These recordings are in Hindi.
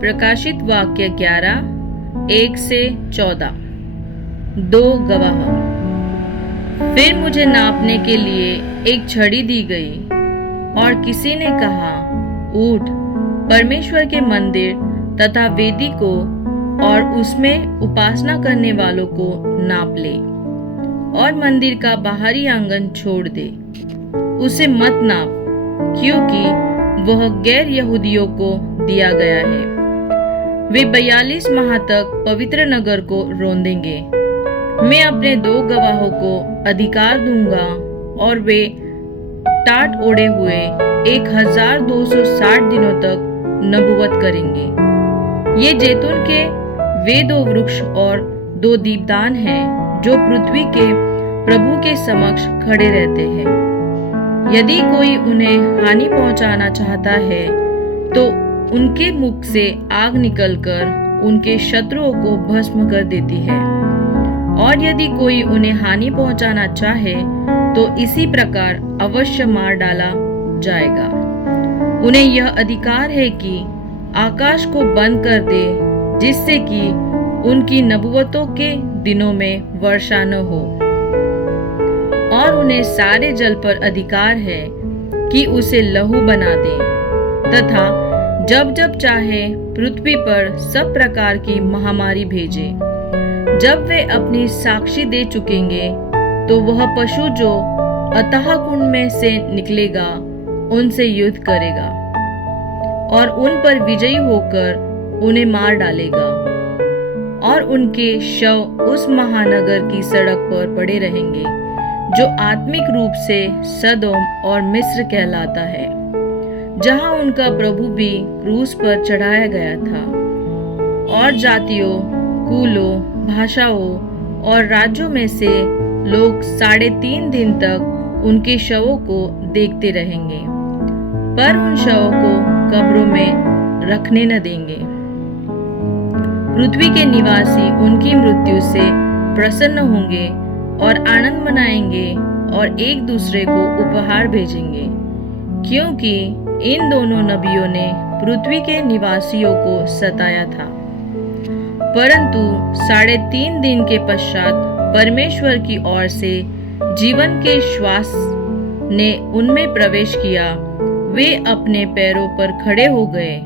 प्रकाशित वाक्य 11:1-14। 2 गवाह। फिर मुझे नापने के लिए एक छड़ी दी गई और किसी ने कहा, उठ, परमेश्वर के मंदिर तथा वेदी को और उसमें उपासना करने वालों को नाप ले और मंदिर का बाहरी आंगन छोड़ दे। उसे मत नाप, क्योंकि वह गैर यहूदियों को दिया गया है। वे 42 माह तक पवित्र नगर को रौंदेंगे। मैं अपने 2 गवाहों को अधिकार दूंगा और वे टाट ओढ़े हुए 1260 दिनों तक नबूवत करेंगे। ये जैतून के वे 2 वृक्ष और 2 दीपदान हैं जो पृथ्वी के प्रभु के समक्ष खड़े रहते हैं। यदि कोई उन्हें हानि पहुंचाना चाहता है तो उनके मुख से आग निकलकर उनके शत्रुओं को भस्म कर देती है, और यदि कोई उन्हें हानि पहुंचाना चाहे तो इसी प्रकार अवश्य मार डाला जाएगा। उन्हें यह अधिकार है कि आकाश को बंद कर दे, जिससे कि उनकी नबुवतों के दिनों में वर्षा न हो। और उन्हें सारे जल पर अधिकार है कि उसे लहू बना दे, तथा जब जब चाहे पृथ्वी पर सब प्रकार की महामारी भेजे। जब वे अपनी साक्षी दे चुकेंगे तो वह पशु जो अथाह कुंड में से निकलेगा उनसे युद्ध करेगा और उन पर विजयी होकर उन्हें मार डालेगा, और उनके शव उस महानगर की सड़क पर पड़े रहेंगे जो आत्मिक रूप से सदोम और मिस्र कहलाता है, जहां उनका प्रभु भी क्रूस पर चढ़ाया गया था। और जातियों, कुलों, भाषाओं और राज्यों में से लोग 3.5 दिन तक उनके शवों को देखते रहेंगे, पर उन शवों को कब्रों में रखने न देंगे। पृथ्वी के निवासी उनकी मृत्यु से प्रसन्न होंगे और आनंद मनाएंगे और एक दूसरे को उपहार भेजेंगे, क्योंकि इन दोनों नबियों ने पृथ्वी के निवासियों को सताया था। परंतु 3.5 दिन के पश्चात परमेश्वर की ओर से जीवन के श्वास ने उनमें प्रवेश किया। वे अपने पैरों पर खड़े हो गए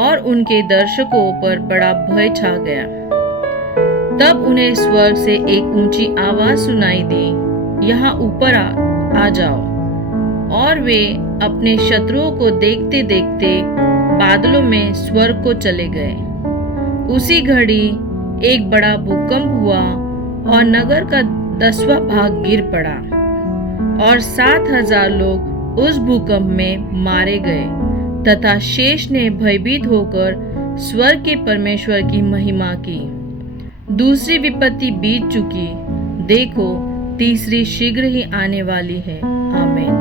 और उनके दर्शकों पर बड़ा भय छा गया। तब उन्हें स्वर्ग से एक ऊंची आवाज सुनाई दी, यहाँ ऊपर आ जाओ। और वे अपने शत्रुओं को देखते देखते बादलों में स्वर्ग को चले गए। उसी घड़ी एक बड़ा भूकंप हुआ और नगर का 10वां भाग गिर पड़ा और 7,000 लोग उस भूकंप में मारे गए, तथा शेष ने भयभीत होकर स्वर्ग के परमेश्वर की महिमा की। दूसरी विपत्ति बीत चुकी, देखो तीसरी शीघ्र ही आने वाली है। आमीन।